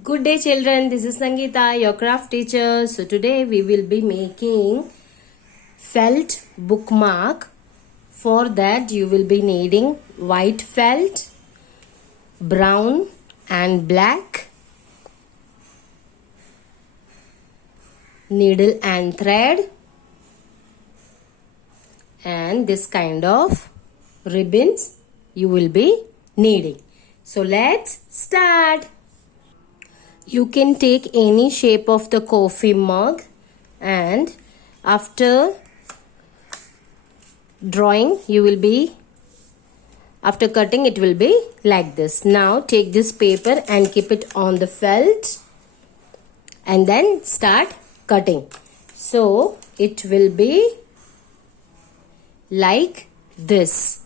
Good day children, this is Sangeeta, your craft teacher. So today we will be making felt bookmark. For that you will be needing white felt, brown and black, needle and thread, and this kind of ribbons you will be needing. So let's start. You can take any shape of the coffee mug, and after drawing after cutting it will be like this. Now take this paper and keep it on the felt and then start cutting. So it will be like this.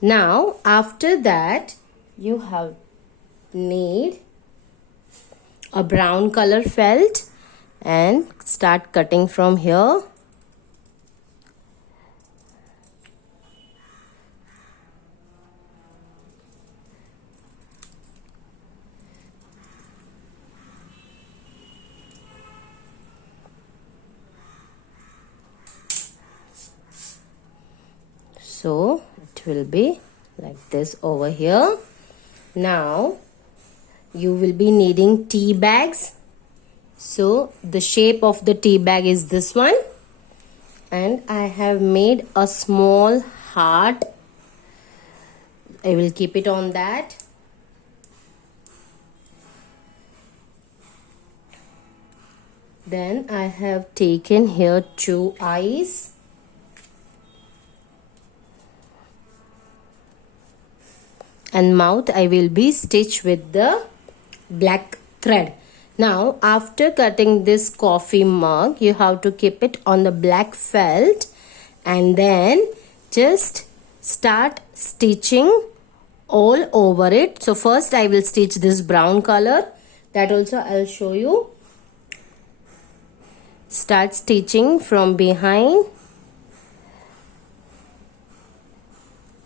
Now after that you need a brown color felt and start cutting from here. So it will be like this over here. Now you will be needing tea bags. So the shape of the tea bag is this one, and I have made a small heart. I will keep it on that. Then I have taken here 2 eyes. And mouth I will be stitched with the black thread. Now after cutting this coffee mug, you have to keep it on the black felt and then just start stitching all over it. So first I will stitch this brown color, that also I'll show you. Start stitching from behind.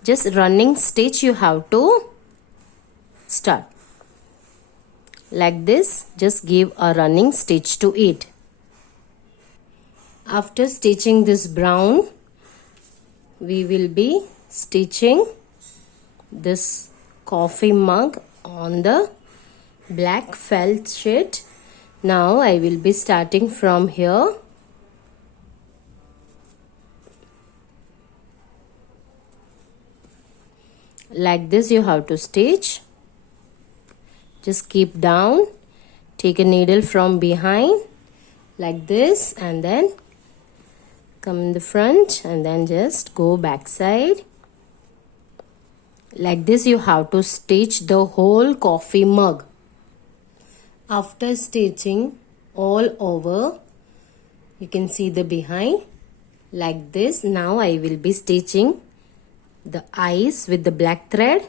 Just running stitch you have to start like this. Just give a running stitch to it. After stitching this brown, we will be stitching this coffee mug on the black felt sheet. Now I will be starting from here. Like this you have to stitch. Just keep down, take a needle from behind like this and then come in the front and then just go back side. Like this you have to stitch the whole coffee mug. After stitching all over, you can see the behind like this. Now I will be stitching the eyes with the black thread.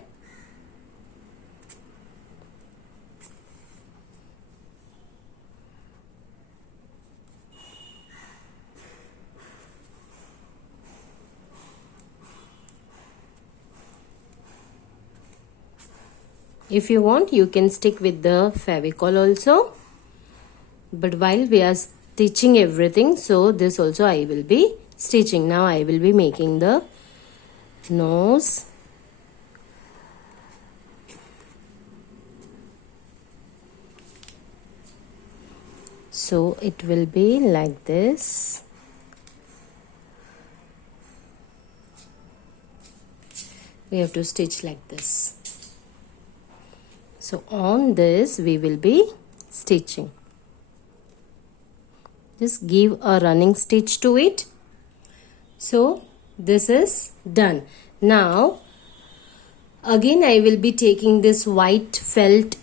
If you want, you can stick with the Fevicol also, but while we are stitching everything, so this also I will be stitching. Now I will be making the nose. So it will be like this. We have to stitch like this. So on this we will be stitching. Just give a running stitch to it. So this is done. Now again I will be taking this white felt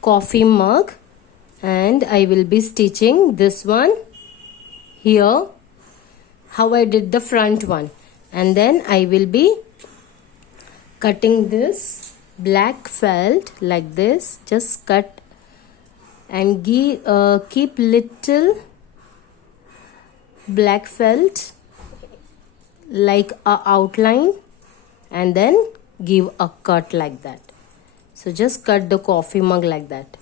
coffee mug and I will be stitching this one here, how I did the front one, and then I will be cutting this black felt like this. Just cut and keep little black felt like a outline and then give a cut like that. So just cut the coffee mug like that.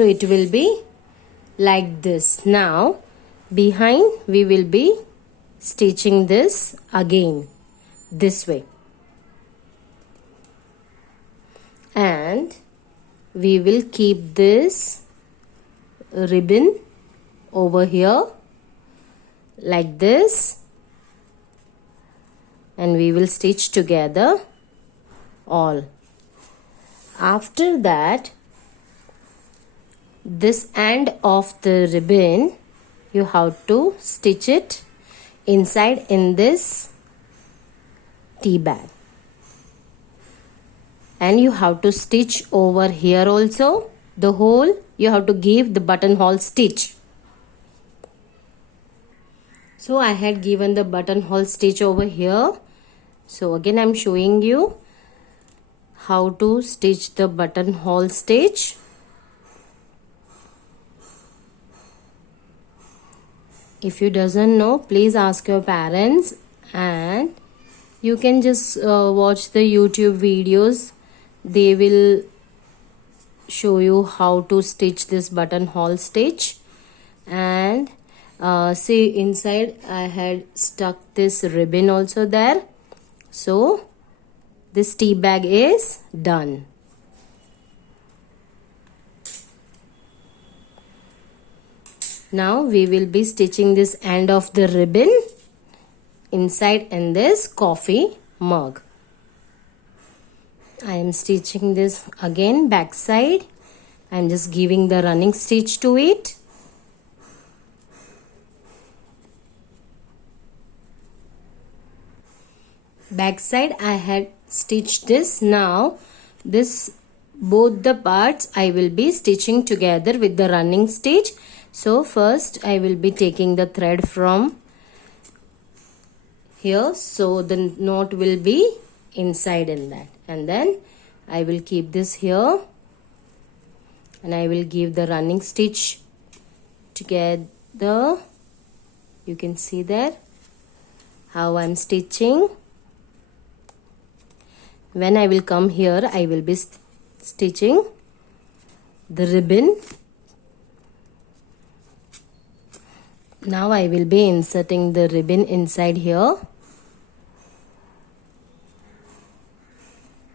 So it will be like this. Now behind we will be stitching this again this way, and we will keep this ribbon over here like this, and we will stitch together all. After that, this end of the ribbon you have to stitch it inside in this tea bag, and you have to stitch over here also the hole. You have to give the buttonhole stitch. So I had given the buttonhole stitch over here. So again I'm showing you how to stitch the buttonhole stitch. If you doesn't know, please ask your parents, and you can just watch the YouTube videos. They will show you how to stitch this buttonhole stitch. And see, inside I had stuck this ribbon also there. So this tea bag is done. Now we will be stitching this end of the ribbon inside in this coffee mug. I am stitching this again back side. I am just giving the running stitch to it. Back side I had stitched this. Now this both the parts I will be stitching together with the running stitch. So first I will be taking the thread from here, so the knot will be inside in that, and then I will keep this here, and I will give the running stitch together. You can see there how I'm stitching. When I will come here, I will be stitching the ribbon. Now I will be inserting the ribbon inside here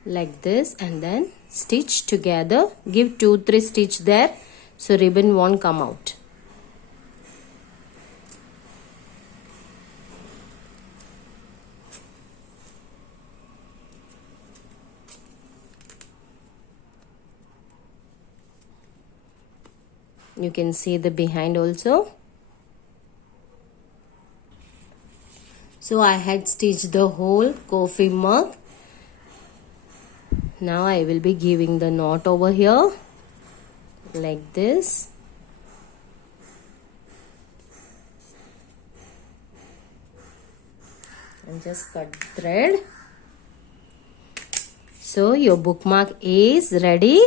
like this, and then stitch together. Give 2-3 stitch there so ribbon won't come out. You can see the behind also. So I had stitched the whole coffee mug. Now I will be giving the knot over here like this. And just cut the thread. So your bookmark is ready.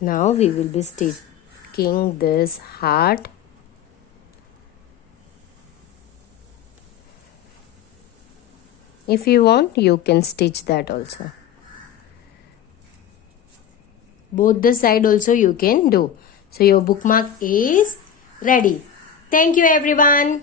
Now we will be stitching this heart. If you want, you can stitch that also. Both the side also you can do. So your bookmark is ready. Thank you everyone.